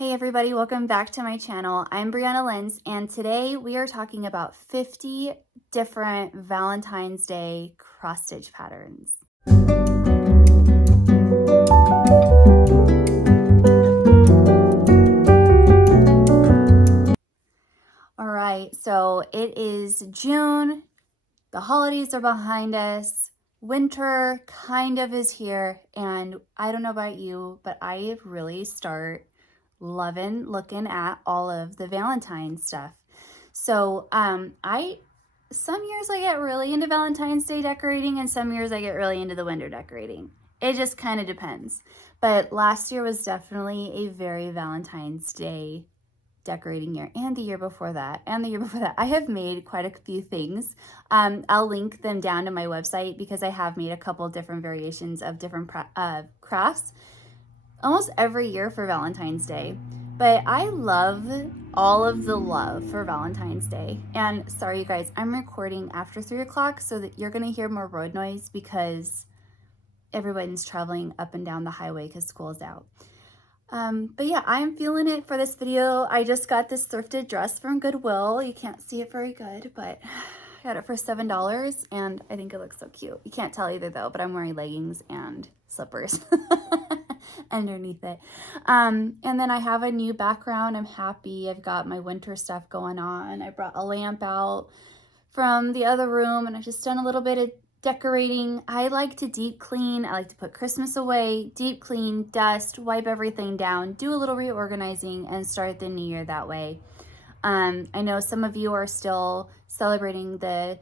Hey everybody, welcome back to my channel. I'm Brianna Lenz, and today we are talking about 50 different Valentine's Day cross stitch patterns. All right, so it is June, the holidays are behind us, winter kind of is here, and I don't know about you, but I really start loving looking at all of the Valentine stuff. So some years I get really into Valentine's Day decorating, and some years I get really into the winter decorating. It just kind of depends. But last year was definitely a very Valentine's Day decorating year, and the year before that, and the year before that. I have made quite a few things. I'll link them down to my website because I have made a couple different variations of different crafts almost every year for Valentine's Day. But I love all of the love for Valentine's Day. And sorry, you guys, I'm recording after 3 o'clock so that you're going to hear more road noise because everyone's traveling up and down the highway because school's out. But yeah, I'm feeling it for this video. I just got this thrifted dress from Goodwill. You can't see it very good, but I got it for $7 and I think it looks so cute. You can't tell either though, but I'm wearing leggings and slippers underneath it. And then I have a new background. I'm happy. I've got my winter stuff going on. I brought a lamp out from the other room and I've just done a little bit of decorating. I like to deep clean. I like to put Christmas away, deep clean, dust, wipe everything down, do a little reorganizing, and start the new year that way. I know some of you are still celebrating the,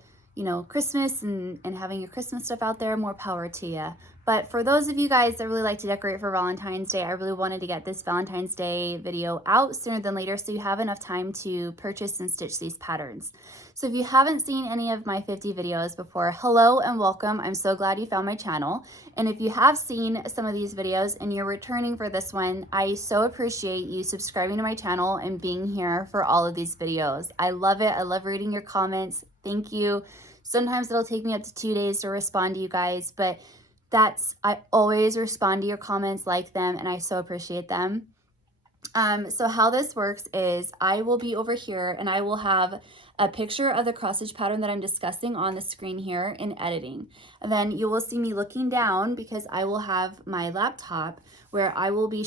Christmas and having your Christmas stuff out there. More power to you. But for those of you guys that really like to decorate for Valentine's Day, I really wanted to get this Valentine's Day video out sooner than later so you have enough time to purchase and stitch these patterns. So if you haven't seen any of my 50 videos before, hello and welcome. I'm so glad you found my channel. And if you have seen some of these videos and you're returning for this one, I so appreciate you subscribing to my channel and being here for all of these videos. I love it. I love reading your comments. Thank you. Sometimes it'll take me up to 2 days to respond to you guys, but I always respond to your comments, like them, and I so appreciate them. So how this works is I will be over here and I will have a picture of the cross stitch pattern that I'm discussing on the screen here in editing. And then you will see me looking down because I will have my laptop where I will be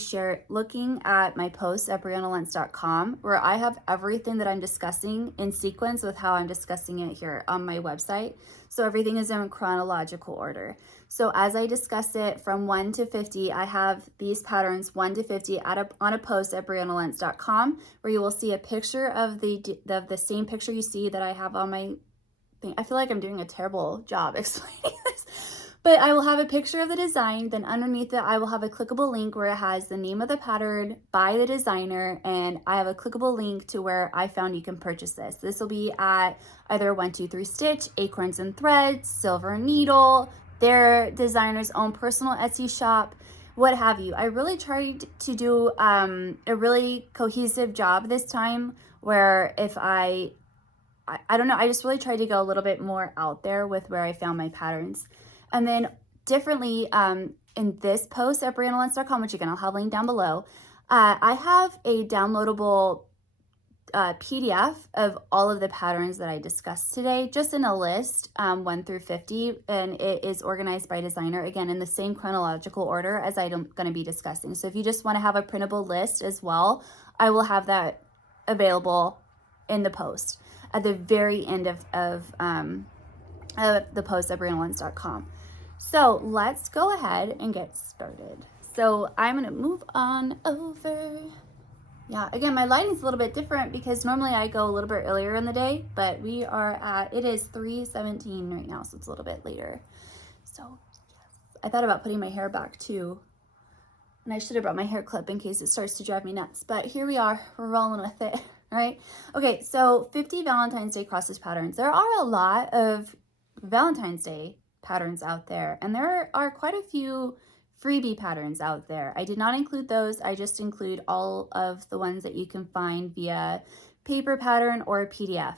looking at my posts at briannalenz.com where I have everything that I'm discussing in sequence with how I'm discussing it here on my website. So everything is in chronological order. So as I discuss it from 1 to 50, I have these patterns 1 to 50 on a post at briannalenz.com where you will see a picture of the same picture you see that I have on my thing. I feel like I'm doing a terrible job explaining this, but I will have a picture of the design. Then underneath it, I will have a clickable link where it has the name of the pattern by the designer, and I have a clickable link to where I found you can purchase this. This will be at either 123 Stitch, Acorns and Threads, Silver Needle, their designer's own personal Etsy shop, what have you. I really tried to do a really cohesive job this time where if I don't know, I just really tried to go a little bit more out there with where I found my patterns. And then differently in this post at briannalenz.com, which again, I'll have linked down below, I have a downloadable PDF of all of the patterns that I discussed today, just in a list 1 through 50, and it is organized by designer, again, in the same chronological order as I'm going to be discussing. So if you just want to have a printable list as well, I will have that available in the post at the very end of the post at briannalenz.com. So let's go ahead and get started. So I'm going to move on over. Yeah, again, my lighting's a little bit different because normally I go a little bit earlier in the day, but it is 3:17 right now, so it's a little bit later. So yes, I thought about putting my hair back too, and I should have brought my hair clip in case it starts to drive me nuts, but here we are, we're rolling with it, right? Okay, so 50 Valentine's Day cross stitch patterns. There are a lot of Valentine's Day patterns out there, and there are quite a few freebie patterns out there. I did not include those. I just include all of the ones that you can find via paper pattern or PDF.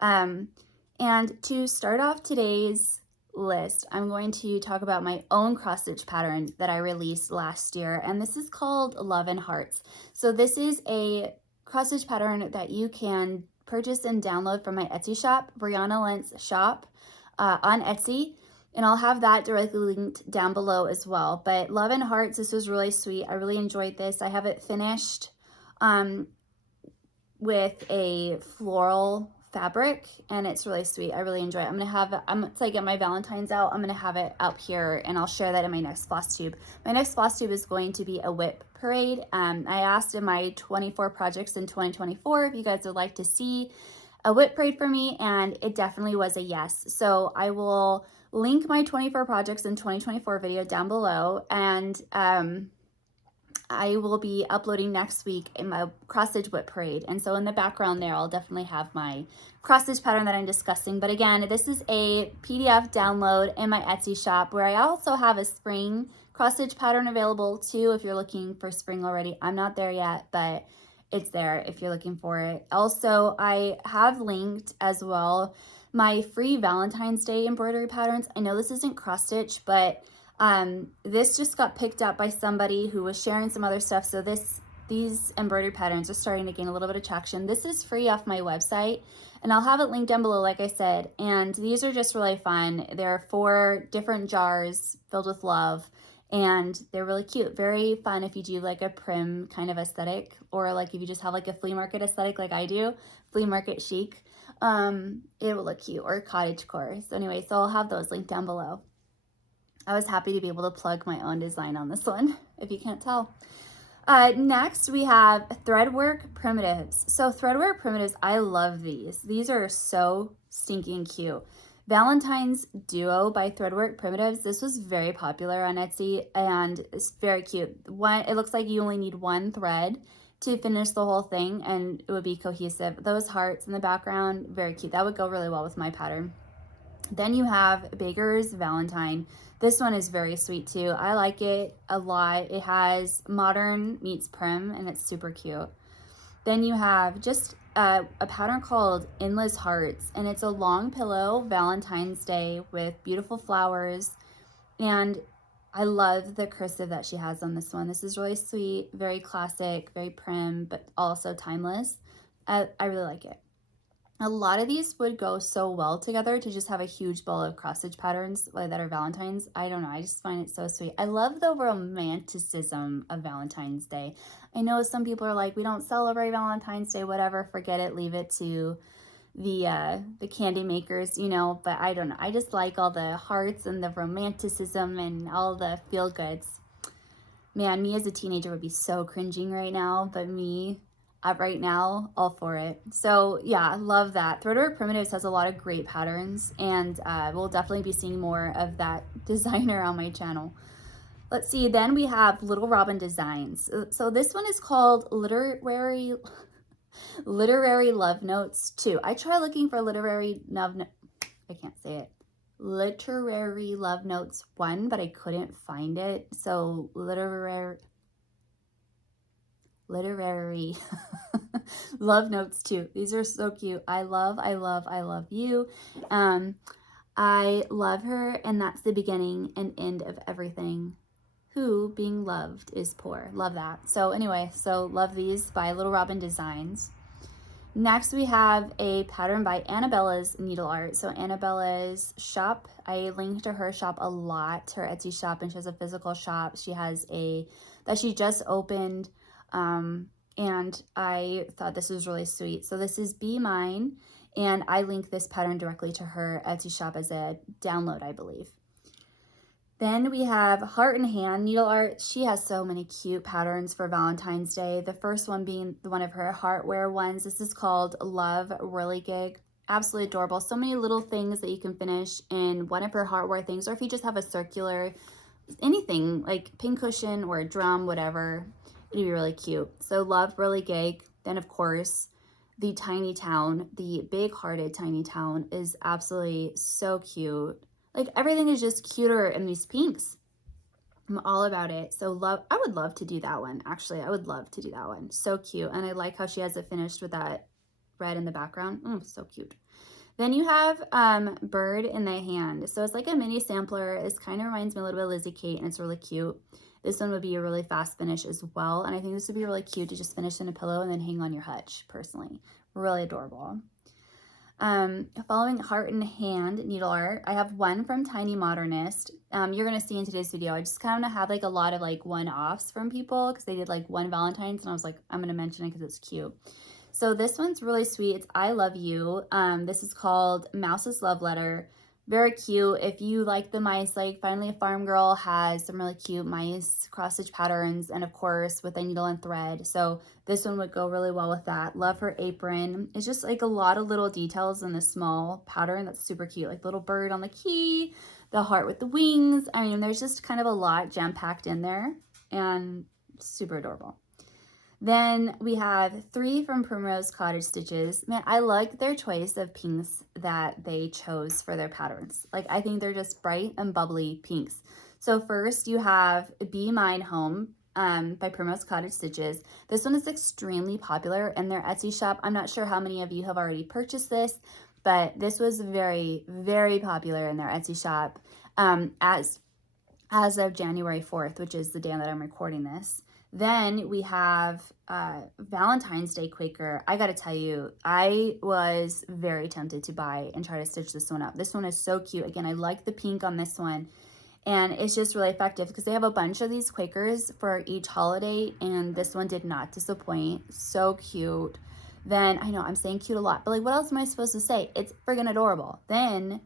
And to start off today's list, I'm going to talk about my own cross stitch pattern that I released last year, and this is called Love and Hearts. So this is a cross stitch pattern that you can purchase and download from my Etsy shop, Brianna Lentz shop on Etsy, and I'll have that directly linked down below as well. But Love and Hearts, this was really sweet. I really enjoyed this. I have it finished with a floral fabric, and it's really sweet. I really enjoy it. Once I get my Valentine's out, I'm gonna have it up here, and I'll share that in my next Flosstube. My next Flosstube is going to be a whip parade. I asked in my 24 projects in 2024 if you guys would like to see a whip parade for me, and it definitely was a yes. So I will link my 24 projects in 2024 video down below, and I will be uploading next week in my cross stitch whip parade. And so in the background there, I'll definitely have my cross stitch pattern that I'm discussing. But again, this is a PDF download in my Etsy shop, where I also have a spring cross stitch pattern available too if you're looking for spring already. I'm not there yet, but it's there if you're looking for it. Also, I have linked as well my free Valentine's Day embroidery patterns. I know this isn't cross stitch, but this just got picked up by somebody who was sharing some other stuff. So these embroidery patterns are starting to gain a little bit of traction. This is free off my website, and I'll have it linked down below, like I said. And these are just really fun. There are 4 different jars filled with love, and they're really cute. Very fun if you do like a prim kind of aesthetic, or like if you just have like a flea market aesthetic like I do, flea market chic. It will look cute, or cottage core. So anyway, so I'll have those linked down below. I was happy to be able to plug my own design on this one, if you can't tell. Next, we have Threadwork Primitives. So Threadwork Primitives, I love these. These are so stinking cute. Valentine's Duo by Threadwork Primitives. This was very popular on Etsy, and it's very cute. It looks like you only need 1 thread to finish the whole thing, and it would be cohesive. Those hearts in the background, very cute. That would go really well with my pattern. Then you have Baker's Valentine. This one is very sweet too. I like it a lot. It has modern meets prim, and it's super cute. Then you have just a pattern called Endless Hearts, and it's a long pillow Valentine's Day with beautiful flowers, and I love the cursive that she has on this one. This is really sweet, very classic, very prim, but also timeless. I really like it. A lot of these would go so well together to just have a huge bowl of cross stitch patterns that are Valentine's. I don't know, I just find it so sweet. I love the romanticism of Valentine's Day. I know some people are like, we don't celebrate Valentine's Day, whatever, forget it, leave it to the candy makers, you know, but I don't know. I just like all the hearts and the romanticism and all the feel goods. Man, me as a teenager would be so cringing right now, but me right now, all for it. So yeah, I love that. Threadwork Primitives has a lot of great patterns, and we'll definitely be seeing more of that designer on my channel. Let's see, then we have Little Robin Designs. So this one is called Literary Love Notes 2. I tried looking for Literary Love Notes 1, but I couldn't find it. So Literary Love Notes 2. These are so cute. I love you. I love her, and that's the beginning and end of everything. Who being loved is poor. Love that. So anyway, so love these by Little Robin Designs. Next, we have a pattern by Annabella's Needle Art. So Annabella's shop, I linked to her shop a lot, her Etsy shop, and she has a physical shop. She has that she just opened, and I thought this was really sweet. So this is Be Mine, and I linked this pattern directly to her Etsy shop as a download, I believe. Then we have Heart and Hand Needle Art. She has so many cute patterns for Valentine's Day. The first one being one of her heartwear ones. This is called Love Whirligig. Absolutely adorable. So many little things that you can finish in one of her heartwear things, or if you just have a circular, anything like pincushion or a drum, whatever, it'd be really cute. So Love Whirligig. Then of course, the Tiny Town, the big hearted Tiny Town is absolutely so cute. Like everything is just cuter in these pinks. I'm all about it. So I would love to do that one. Actually, I would love to do that one. So cute. And I like how she has it finished with that red in the background. So cute. Then you have Bird in the Hand. So it's like a mini sampler. This kind of reminds me a little bit of Lizzy Kate, and it's really cute. This one would be a really fast finish as well. And I think this would be really cute to just finish in a pillow and then hang on your hutch, personally. Really adorable. Following Heart in Hand needle art, I have one from Tiny Modernist. You're going to see in today's video, I just kind of have like a lot of like one-offs from people because they did like one Valentine's, and I was like, I'm going to mention it because it's cute. So this one's really sweet. It's I Love You. This is called Mouse's Love Letter. Very cute. If you like the mice, like Finally a Farm Girl has some really cute mice cross stitch patterns, and of course with a needle and thread. So this one would go really well with that. Love her apron. It's just like a lot of little details in this small pattern that's super cute. Like the little bird on the key, the heart with the wings. I mean, there's just kind of a lot jam-packed in there and super adorable. Then we have 3 from Primrose Cottage Stitches. Man, I like their choice of pinks that they chose for their patterns. Like, I think they're just bright and bubbly pinks. So first you have Be Mine Home by Primrose Cottage Stitches. This one is extremely popular in their Etsy shop. I'm not sure how many of you have already purchased this, but this was very, very popular in their Etsy shop as of January 4th, which is the day that I'm recording this. Then we have Valentine's Day Quaker. I gotta tell you, I was very tempted to buy and try to stitch this one up. This one is so cute. Again, I like the pink on this one, and it's just really effective because they have a bunch of these Quakers for each holiday, and this one did not disappoint. So cute. Then, I know I'm saying cute a lot, but like, what else am I supposed to say? It's friggin' adorable. Then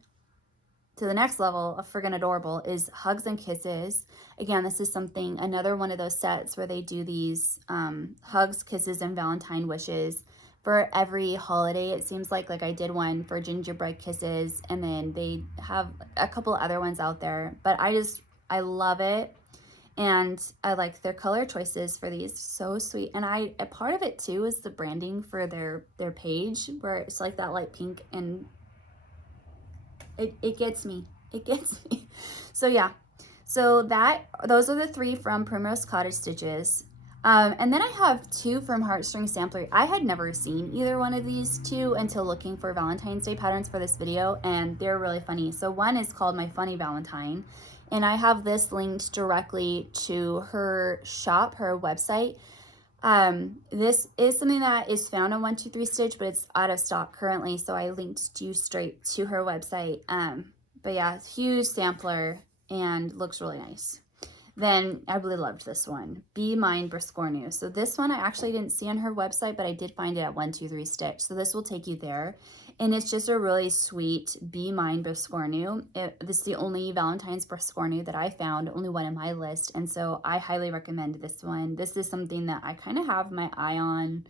to the next level of friggin' adorable is Hugs and Kisses. Again, this is another one of those sets where they do these hugs, kisses, and Valentine wishes for every holiday. It seems like I did one for gingerbread kisses, and then they have a couple other ones out there, but I love it. And I like their color choices for these. So sweet. And a part of it too is the branding for their page, where it's like that light pink, and it gets me. It gets me. So yeah. So those are the 3 from Primrose Cottage Stitches. And then I have 2 from Heartstring Sampler. I had never seen either one of these 2 until looking for Valentine's Day patterns for this video, and they're really funny. So one is called My Funny Valentine, and I have this linked directly to her shop, her website. This is something that is found on 123 Stitch, but it's out of stock currently, so I linked you straight to her website. But yeah, it's a huge sampler and looks really nice. Then I really loved this one, Be Mine Briscornu. So this one I actually didn't see on her website, but I did find it at 123 Stitch. So this will take you there. And it's just a really sweet Be Mine Briscornu. This is the only Valentine's Briscornu that I found, only one in my list. And so I highly recommend this one. This is something that I kind of have my eye on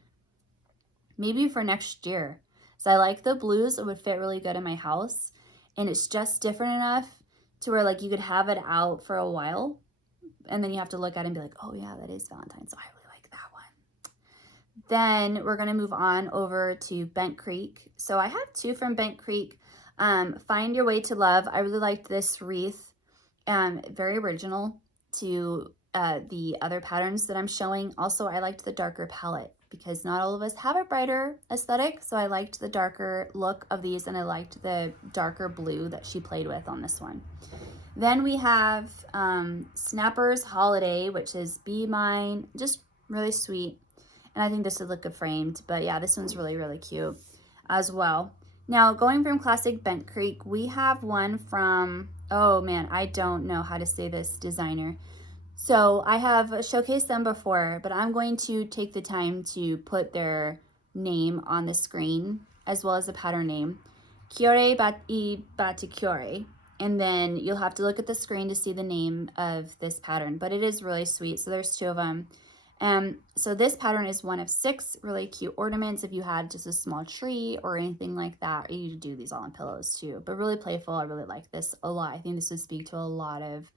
maybe for next year. So I like the blues. It would fit really good in my house. And it's just different enough to where like you could have it out for a while, and then you have to look at it and be like, oh yeah, that is Valentine. So I really like that one. Then we're gonna move on over to Bent Creek. So I have 2 from Bent Creek. Find Your Way to Love. I really liked this wreath. Very original to the other patterns that I'm showing. Also, I liked the darker palette because not all of us have a brighter aesthetic. So I liked the darker look of these, and I liked the darker blue that she played with on this one. Then we have Snapper's Holiday, which is Be Mine, just really sweet. And I think this would look good framed, but yeah, this one's really, really cute as well. Now, going from Classic Bent Creek, we have one from, oh man, I don't know how to say this designer. So I have showcased them before, but I'm going to take the time to put their name on the screen as well as the pattern name. Kyore Batikyore. And then you'll have to look at the screen to see the name of this pattern, but it is really sweet. So there's 2 of them. So this pattern is one of 6 really cute ornaments. If you had just a small tree or anything like that, you could do these all on pillows too, but really playful. I really like this a lot. I think this would speak to a lot of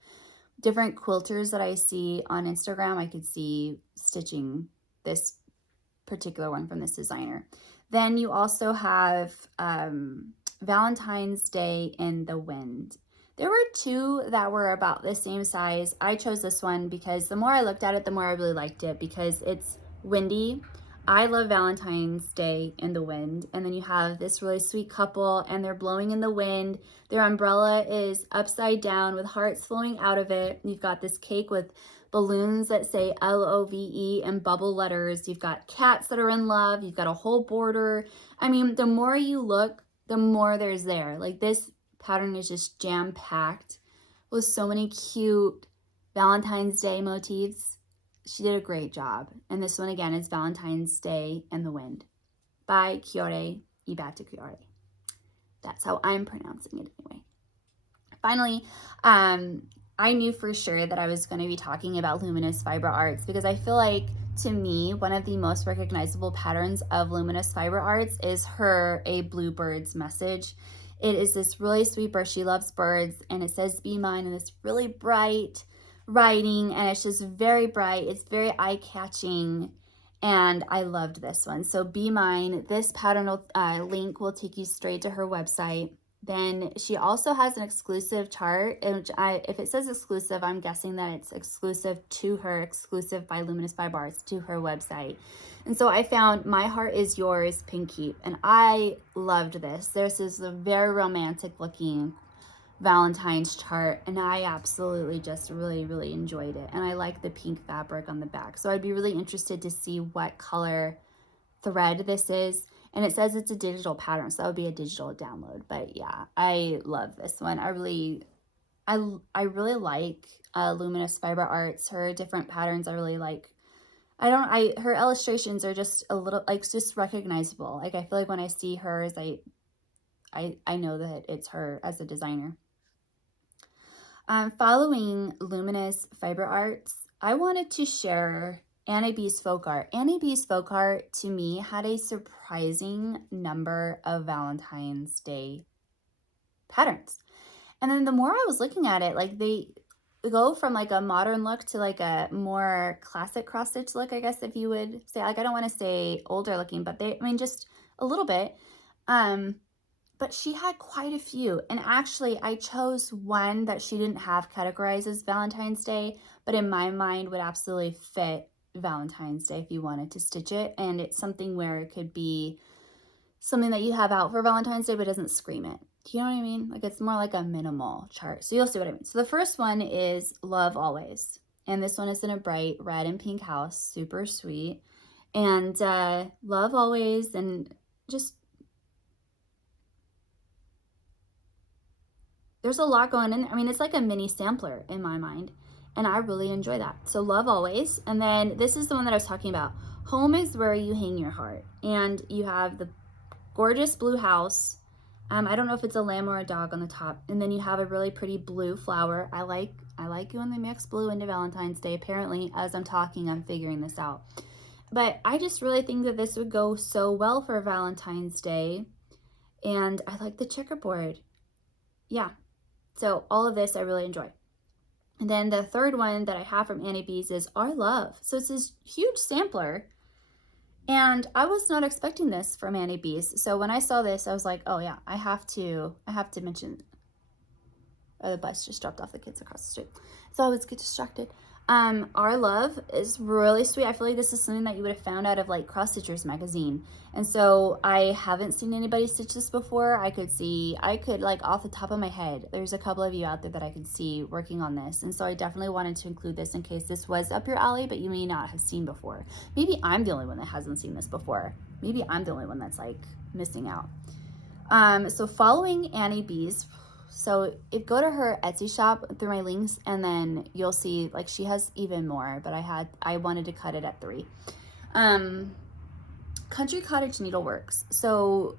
different quilters that I see on Instagram. I could see stitching this particular one from this designer. Then you also have Valentine's Day in the Wind. There were 2 that were about the same size. I chose this one because the more I looked at it, the more I really liked it because it's windy. I love Valentine's Day in the wind. And then you have this really sweet couple and they're blowing in the wind. Their umbrella is upside down with hearts flowing out of it. You've got this cake with balloons that say LOVE and bubble letters. You've got cats that are in love. You've got a whole border. I mean, the more you look, the more there's there. Like, this pattern is just jam-packed with so many cute Valentine's Day motifs. She did a great job. And this one again is Valentine's Day in the Wind by KorIAT. That's how I'm pronouncing it anyway. Finally, I knew for sure that I was going to be talking about Luminous Fiber Arts because I feel like, to me, one of the most recognizable patterns of Luminous Fiber Arts is her A Blue Birds message. It is this really sweet bird. She loves birds, and it says "Be Mine," and it's really bright writing, and it's just very bright. It's very eye-catching, and I loved this one. So Be Mine, this pattern link will take you straight to her website. Then she also has an exclusive chart, which if it says exclusive, I'm guessing that it's exclusive to her, exclusive by Luminous Fiber Arts to her website. And so I found My Heart Is Yours Pink Keep, and I loved this. This is a very romantic looking Valentine's chart, and I absolutely just really enjoyed it. And I like the pink fabric on the back. So I'd be really interested to see what color thread this is. And it says it's a digital pattern, so that would be a digital download. But yeah, I love this one. I really like Luminous Fiber Arts. Her different patterns I really like. Her illustrations are just a little, like, just recognizable. Like, I feel like when I see hers, I know that it's her as a designer. Following Luminous Fiber Arts, I wanted to share Annie B's Folk Art. Annie B's Folk Art, to me, had a surprising number of Valentine's Day patterns. And then the more I was looking at it, like, they go from like a modern look to like a more classic cross stitch look, I guess, if you would say. Like, I don't want to say older looking, but just a little bit. But she had quite a few. And actually, I chose one that she didn't have categorized as Valentine's Day, but in my mind would absolutely fit Valentine's Day if you wanted to stitch it. And it's something where it could be something that you have out for Valentine's Day but doesn't scream it. Do you know what I mean? Like, it's more like a minimal chart. So you'll see what I mean. So the first one is Love Always. And this one is in a bright red and pink house. Super sweet. And Love Always, and just, there's a lot going in. I mean, it's like a mini sampler in my mind, and I really enjoy that. So Love Always. And then this is the one that I was talking about. Home is where you hang your heart. And you have the gorgeous blue house. I don't know if it's a lamb or a dog on the top. And then you have a really pretty blue flower. I like when they mix blue into Valentine's Day. Apparently, as I'm talking, I'm figuring this out. But I just really think that this would go so well for Valentine's Day. And I like the checkerboard. Yeah. So all of this I really enjoy. And then the third one that I have from Annie B's is Our Love. So it's this huge sampler. And I was not expecting this from Annie B's. So when I saw this, I was like, oh yeah, I have to mention. Oh, the bus just dropped off the kids across the street. So I always get distracted. Our Love is really sweet. I feel like this is something that you would have found out of like Cross Stitchers magazine. And so I haven't seen anybody stitch this before. I could like off the top of my head, there's a couple of you out there that I could see working on this. And so I definitely wanted to include this in case this was up your alley, but you may not have seen before. Maybe I'm the only one that hasn't seen this before. Maybe I'm the only one that's like missing out. So following Annie B's, so go to her Etsy shop through my links, and then you'll see like she has even more, but I wanted to cut it at 3. Country Cottage Needleworks. So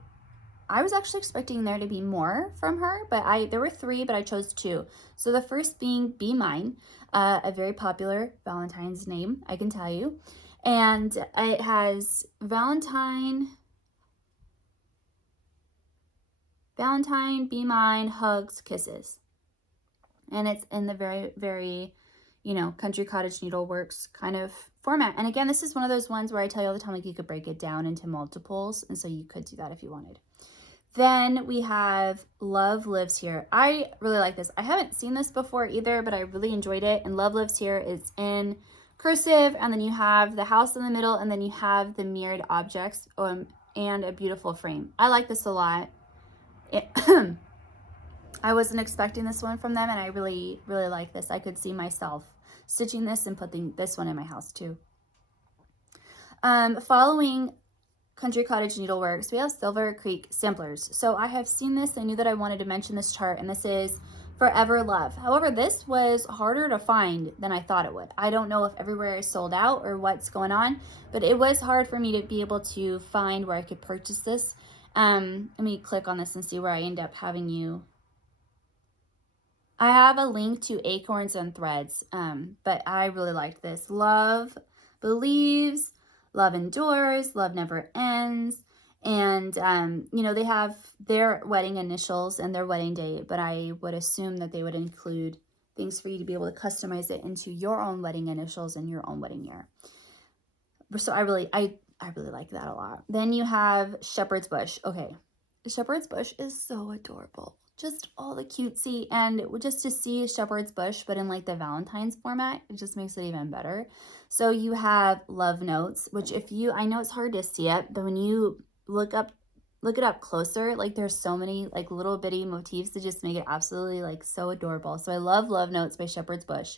I was actually expecting there to be more from her, but there were 3, but I chose 2. So the first being Be Mine, a very popular Valentine's name, I can tell you. And it has Valentine, Be Mine, Hugs, Kisses. And it's in the very, very, Country Cottage Needleworks kind of format. And again, this is one of those ones where I tell you all the time, like, you could break it down into multiples. And so you could do that if you wanted. Then we have Love Lives Here. I really like this. I haven't seen this before either, but I really enjoyed it. And Love Lives Here is in cursive, and then you have the house in the middle, and then you have the mirrored objects and a beautiful frame. I like this a lot. I wasn't expecting this one from them, and I really, really like this. I could see myself stitching this and putting this one in my house too. Following Country Cottage Needleworks, we have Silver Creek Samplers. So I have seen this. I knew that I wanted to mention this chart, and this is Forever Love. However, this was harder to find than I thought it would. I don't know if everywhere is sold out or what's going on, but it was hard for me to be able to find where I could purchase this. Let me click on this and see where I end up having you. I have a link to Acorns and Threads, but I really liked this. Love believes, love endures, love never ends. And, you know, they have their wedding initials and their wedding date, but I would assume that they would include things for you to be able to customize it into your own wedding initials and your own wedding year. So I really like that a lot. Then you have Shepherd's Bush. Okay, Shepherd's Bush is so adorable. Just all the cutesy, and just to see Shepherd's Bush, but in like the Valentine's format, it just makes it even better. So you have love notes, which I know it's hard to see it, but when you look it up closer, like there's so many like little bitty motifs that just make it absolutely like so adorable. So I love Love Notes by Shepherd's Bush.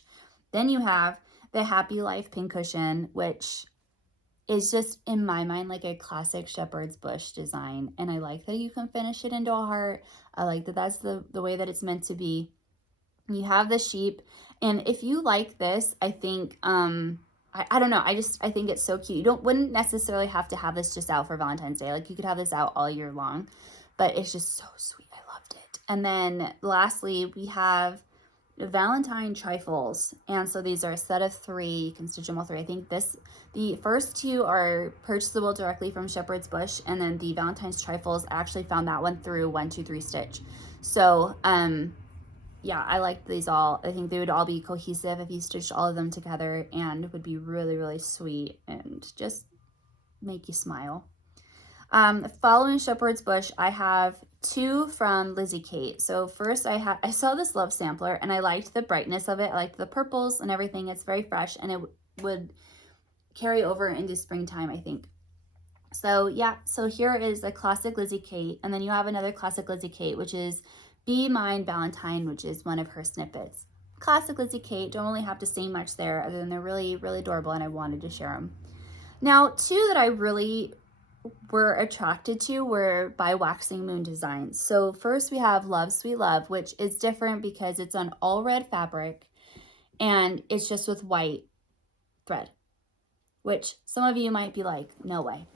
Then you have the Happy Life pincushion, which is just in my mind like a classic Shepherd's Bush design, and I like that you can finish it into a heart. I like that that's the way that it's meant to be. You have the sheep, and if you like this, I think I don't know, I think it's so cute. You wouldn't necessarily have to have this just out for Valentine's Day. Like you could have this out all year long, but it's just so sweet. I loved it. And then lastly, we have Valentine trifles, and so these are a set of 3. You can stitch them all 3. I think the first 2 are purchasable directly from Shepherd's Bush, and then the Valentine's trifles, I actually found that one through 123 Stitch. So yeah, I like these all. I think they would all be cohesive if you stitched all of them together, and it would be really, really sweet and just make you smile. Following Shepherd's Bush, I have 2 from Lizzy Kate. So first I saw this love sampler, and I liked the brightness of it. I liked the purples and everything. It's very fresh, and it would carry over into springtime, I think. So yeah, so here is a classic Lizzy Kate, and then you have another classic Lizzy Kate, which is Be Mine Valentine, which is one of her snippets. Classic Lizzy Kate, don't really have to say much there other than they're really, really adorable, and I wanted to share them. Now, 2 that I really were attracted to were by Waxing Moon Designs. So first we have Love Sweet Love, which is different because it's on all red fabric, and it's just with white thread, which some of you might be like, no way,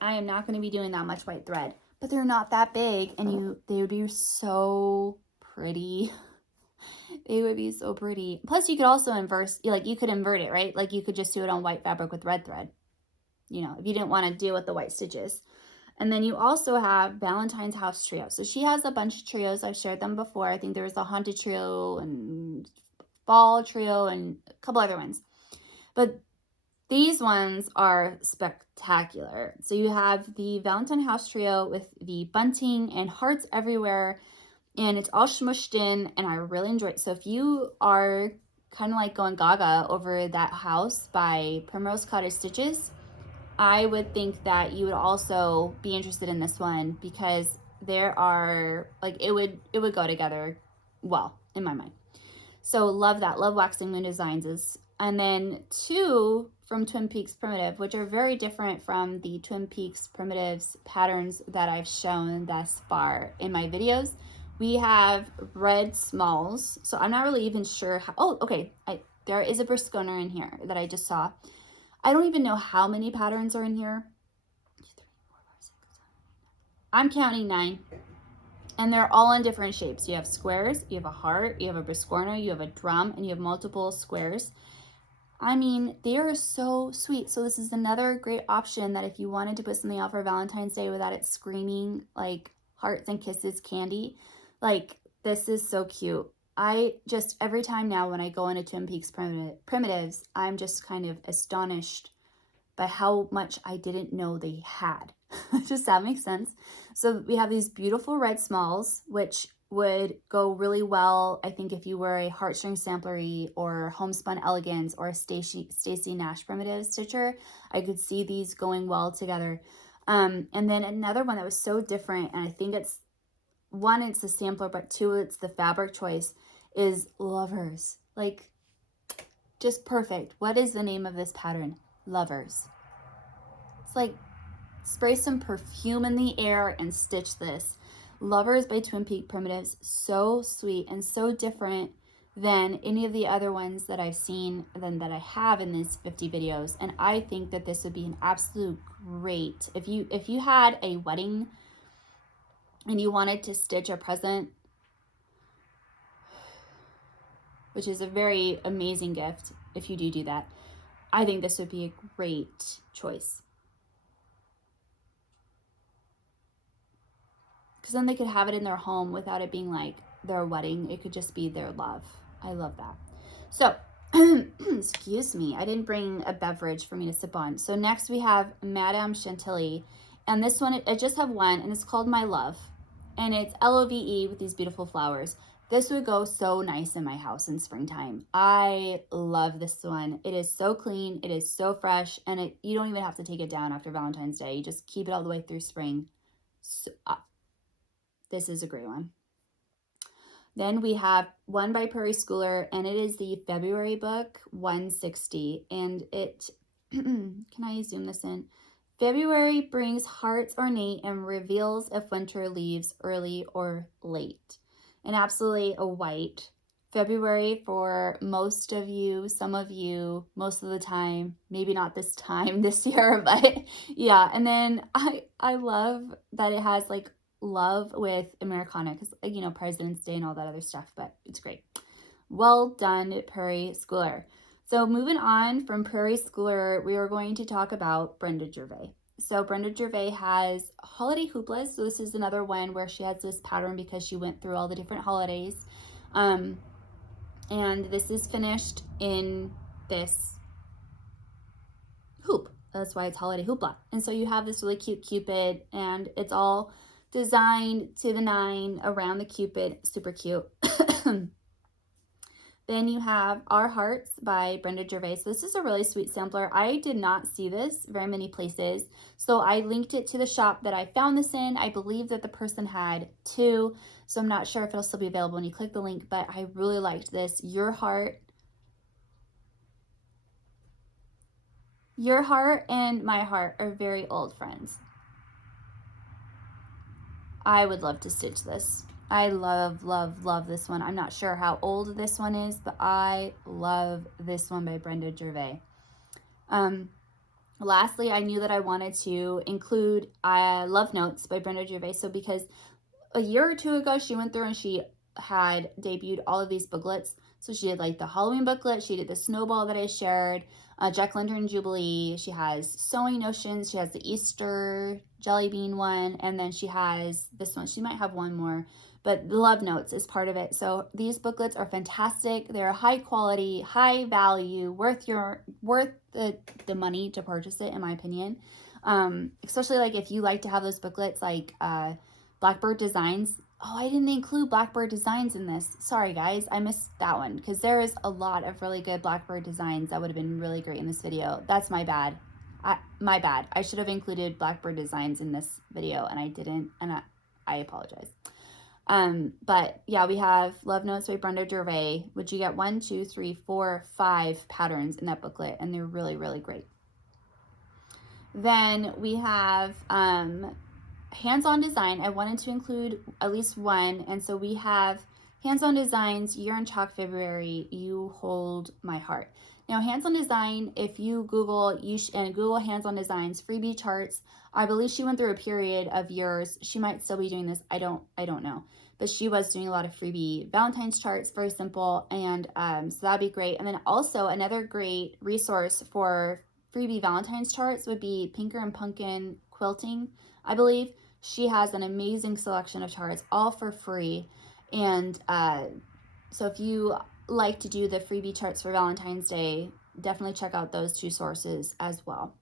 I am not going to be doing that much white thread. But they're not that big, and they would be so pretty. They would be so pretty. Plus you could also you could invert it, right? Like you could just do it on white fabric with red thread, you know, if you didn't want to deal with the white stitches. And then you also have Valentine's House Trio. So she has a bunch of trios. I've shared them before. I think there was the Haunted Trio and Fall Trio and a couple other ones. But these ones are spectacular. So you have the Valentine House Trio with the bunting and hearts everywhere, and it's all smushed in, and I really enjoy it. So if you are kind of like going gaga over that house by Primrose Cottage Stitches, I would think that you would also be interested in this one, because there are like it would go together well in my mind. So love that. Love Waxing Moon Designs. And then 2 from Twin Peaks Primitive, which are very different from the Twin Peaks Primitives patterns that I've shown thus far in my videos. We have red smalls. So I'm not really even sure how, oh, okay. There is a Brisconer in here that I just saw. I don't even know how many patterns are in here. 2, 3, 4, 5, 6, 7, 8, 9. I'm counting 9. And they're all in different shapes. You have squares, you have a heart, you have a Brisconer, you have a drum, and you have multiple squares. I mean, they are so sweet. So this is another great option that if you wanted to put something out for Valentine's Day without it screaming like hearts and kisses candy, like this is so cute. I just, every time now when I go into Twin Peaks Primitives, I'm just kind of astonished by how much I didn't know they had. Does that make sense? So we have these beautiful red smalls, which would go really well, I think, if you were a Heartstring Sampler or Homespun Elegance or a Stacy Nash Primitive stitcher. I could see these going well together. And then another one that was so different, and I think it's, one, it's the sampler, but two, it's the fabric choice, is Lovers. Like, just perfect. What is the name of this pattern? Lovers. It's like, spray some perfume in the air and stitch this. Lovers by Twin Peak Primitives. So sweet and so different than any of the other ones that I've seen, than that I have in these 50 videos. And I think that this would be an absolute great, if you had a wedding and you wanted to stitch a present, which is a very amazing gift if you do that, I think this would be a great choice. Because then they could have it in their home without it being like their wedding. It could just be their love. I love that. So, excuse me, I didn't bring a beverage for me to sip on. So next we have Madame Chantilly. And this one, I just have one, and it's called My Love. And it's LOVE with these beautiful flowers. This would go so nice in my house in springtime. I love this one. It is so clean. It is so fresh. And you don't even have to take it down after Valentine's Day. You just keep it all the way through spring. So, this is a great one. Then we have one by Prairie Schooler, and it is the February book 160. And it, can I zoom this in? February brings hearts ornate and reveals if winter leaves early or late. And absolutely a white. February for most of you, some of you, most of the time, maybe not this time this year, but yeah. And then I love that it has like love with Americana, because, you know, President's Day and all that other stuff, but it's great. Well done, Prairie Schooler. So moving on from Prairie Schooler, we are going to talk about Brenda Gervais. So Brenda Gervais has holiday hooplas. So this is another one where she has this pattern because she went through all the different holidays. And this is finished in this hoop. That's why it's holiday hoopla. And so you have this really cute Cupid, and it's all designed to the nine around the Cupid. Super cute. Then you have Our Hearts by Brenda Gervais. So this is a really sweet sampler. I did not see this very many places, so I linked it to the shop that I found this in. I believe that the person had two, so I'm not sure if it'll still be available when you click the link, but I really liked this. Your Heart and My Heart are very old friends. I would love to stitch this. I love, love, love this one. I'm not sure how old this one is, but I love this one by Brenda Gervais. Lastly, I knew that I wanted to include Love Notes by Brenda Gervais. So because a year or two ago, she went through and she had debuted all of these booklets. So she did like the Halloween booklet, she did the Snowball that I shared, Jack Lantern Jubilee, she has Sewing Notions, she has the Easter Jelly Bean one, and then she has this one. She might have one more, but Love Notes is part of it. So these booklets are fantastic. They're high quality, high value, worth the money to purchase it, in my opinion. Especially like if you like to have those booklets like Blackbird Designs. Oh, I didn't include Blackbird Designs in this. Sorry, guys. I missed that one because there is a lot of really good Blackbird Designs that would have been really great in this video. That's my bad. My bad. I should have included Blackbird Designs in this video, and I didn't, and I apologize. But yeah, we have Love Notes by Brenda Gervais, which you get 1, 2, 3, 4, 5 patterns in that booklet, and they're really, really great. Then we have Hands-On Design. I wanted to include at least one, and so we have Hands-On Designs, Year in Chalk February, You Hold My Heart. Now, Hands-On Design, if you Google Google Hands-On Designs freebie charts, I believe she went through a period of years. She might still be doing this. I don't know, but she was doing a lot of freebie Valentine's charts, very simple, and so that'd be great. And then also another great resource for freebie Valentine's charts would be Pinker and Pumpkin Quilting, I believe. She has an amazing selection of charts, all for free. And so if you like to do the freebie charts for Valentine's Day, definitely check out those two sources as well.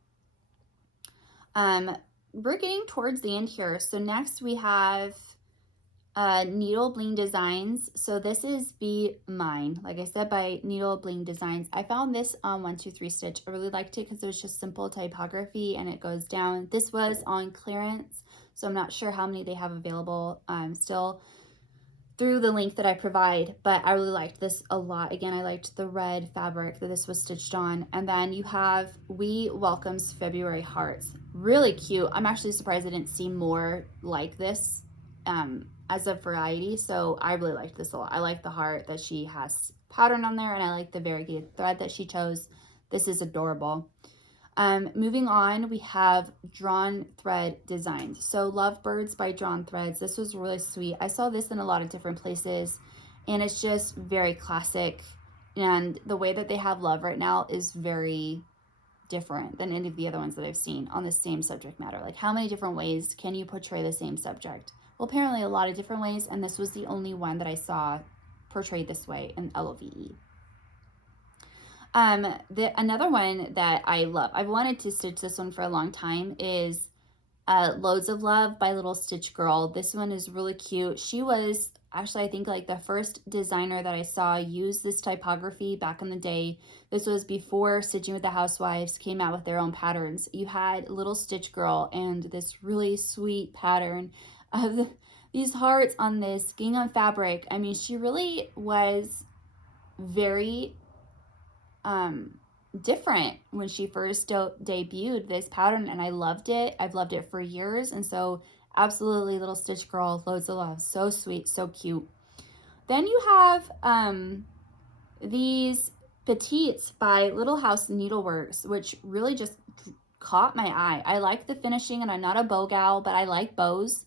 We're getting towards the end here. So next we have Needle Bling Designs. So this is Be Mine, like I said, by Needle Bling Designs. I found this on 123 Stitch. I really liked it because it was just simple typography and it goes down. This was on clearance, so I'm not sure how many they have available still through the link that I provide, but I really liked this a lot. Again, I liked the red fabric that this was stitched on. And then you have We Welcomes February Hearts. Really cute. I'm actually surprised I didn't see more like this as a variety. So I really liked this a lot. I like the heart that she has pattern on there, and I like the variegated thread that she chose. This is adorable. Moving on, we have Drawn Thread Designs. So Lovebirds by Drawn Threads. This was really sweet. I saw this in a lot of different places, and it's just very classic. And the way that they have love right now is very different than any of the other ones that I've seen on the same subject matter. Like, how many different ways can you portray the same subject? Well, apparently a lot of different ways, and this was the only one that I saw portrayed this way in LOVE. Another one that I love, I've wanted to stitch this one for a long time, is Loads of Love by Little Stitch Girl. This one is really cute. She was actually, I think, like the first designer that I saw use this typography back in the day. This was before Stitching with the Housewives came out with their own patterns. You had Little Stitch Girl and this really sweet pattern of these hearts on this gingham fabric. I mean, she really was very different when she first debuted this pattern, and I loved it. I've loved it for years, and so absolutely Little Stitch Girl, Loads of Love. So sweet, so cute. Then you have these petites by Little House Needleworks, which really just caught my eye. I like the finishing, and I'm not a bow gal, but I like bows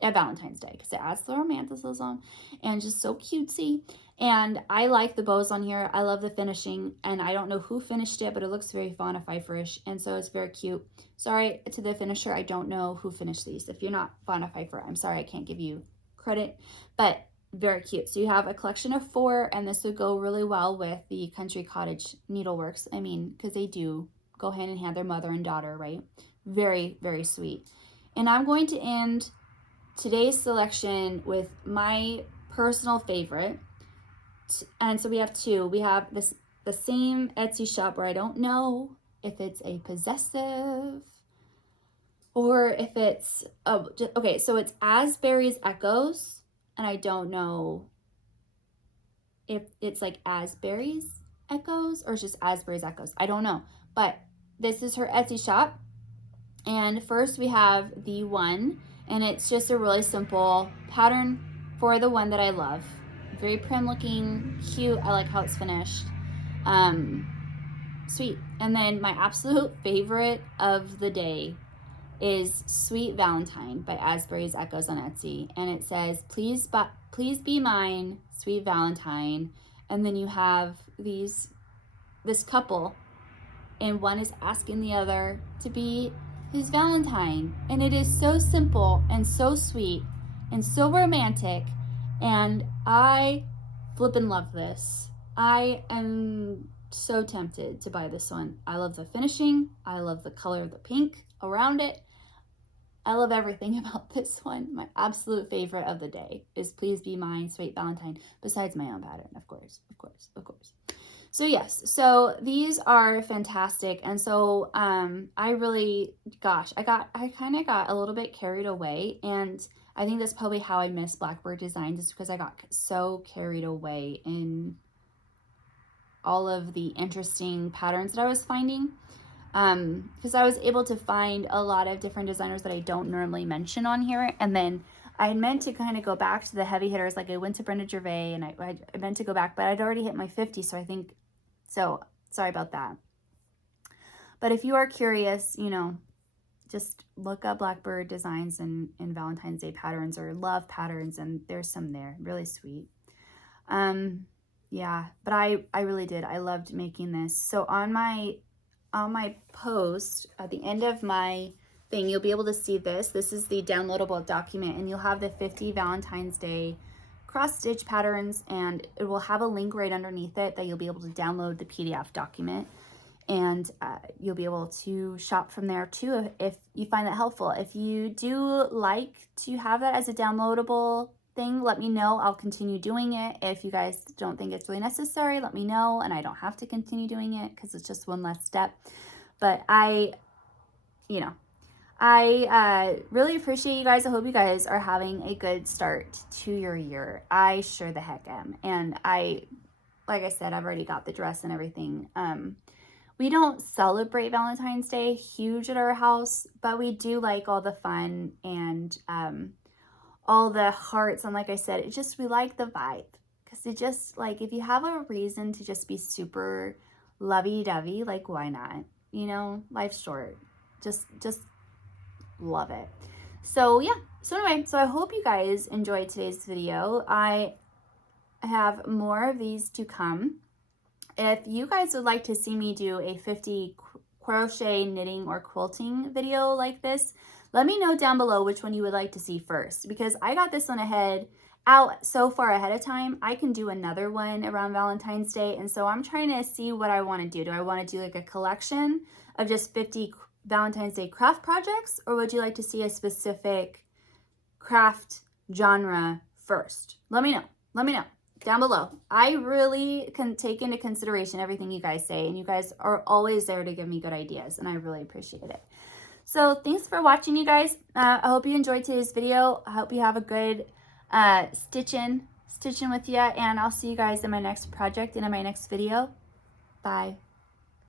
at Valentine's Day because it adds the romanticism and just so cutesy. And I like the bows on here. I love the finishing, and I don't know who finished it, but it looks very Fauna Pfeiffer-ish, and so it's very cute. Sorry to the finisher, I don't know who finished these. If you're not Fauna Pfeiffer, I'm sorry, I can't give you credit, but very cute. So you have a collection of 4, and this would go really well with the Country Cottage Needleworks. I mean, because they do go hand in hand, they're mother and daughter, right? Very, very sweet. And I'm going to end today's selection with my personal favorite. And so we have 2. We have the same Etsy shop where I don't know if it's a possessive or if it's, oh, okay, so it's Asberry Echoes, and I don't know if it's like Asberry Echoes or it's just Asberry Echoes. I don't know, but this is her Etsy shop. And first we have the one, and it's just a really simple pattern for the one that I love. Very prim looking, cute. I like how it's finished. Sweet. And then my absolute favorite of the day is Sweet Valentine by Asberry Echoes on Etsy. And it says, please be mine, Sweet Valentine. And then you have this couple, and one is asking the other to be his Valentine. And it is so simple and so sweet and so romantic, and I flippin' love this. I am so tempted to buy this one. I love the finishing. I love the color of the pink around it. I love everything about this one. My absolute favorite of the day is Please Be Mine, Sweet Valentine, besides my own pattern, of course. So yes, so these are fantastic. And so I really, gosh, I kind of got a little bit carried away, and I think that's probably how I miss Blackbird Designs, is because I got so carried away in all of the interesting patterns that I was finding. Because I was able to find a lot of different designers that I don't normally mention on here, and then I meant to kind of go back to the heavy hitters. Like I went to Brenda Gervais, and I meant to go back, but I'd already hit my 50, so I think, so sorry about that. But if you are curious, you know, just look up Blackbird Designs and Valentine's Day patterns or love patterns, and there's some there, really sweet. Yeah, but I really did. I loved making this. So on my post at the end of my thing, you'll be able to see this. This is the downloadable document, and you'll have the 50 Valentine's Day cross stitch patterns, and it will have a link right underneath it that you'll be able to download the PDF document, and you'll be able to shop from there too if you find that helpful. If you do like to have that as a downloadable thing, let me know. I'll continue doing it. If you guys don't think it's really necessary, let me know, and I don't have to continue doing it because it's just one less step. But I really appreciate you guys. I hope you guys are having a good start to your year. I sure the heck am. And like I said, I've already got the dress and everything. We don't celebrate Valentine's Day huge at our house, but we do like all the fun and all the hearts. And like I said, we like the vibe, because it just, like, if you have a reason to just be super lovey-dovey, like, why not? You know, life's short. Just love it. So yeah, so anyway, so I hope you guys enjoyed today's video. I have more of these to come. If you guys would like to see me do a 50 crochet, knitting, or quilting video like this, let me know down below which one you would like to see first, because I got this one out so far ahead of time. I can do another one around Valentine's Day, and so I'm trying to see what I want to do. Do I want to do like a collection of just 50 Valentine's Day craft projects, or would you like to see a specific craft genre first? Let me know. Let me know down below. I really can take into consideration everything you guys say, and you guys are always there to give me good ideas, and I really appreciate it. So thanks for watching, you guys. I hope you enjoyed today's video. I hope you have a good stitching with you, and I'll see you guys in my next project and in my next video. Bye.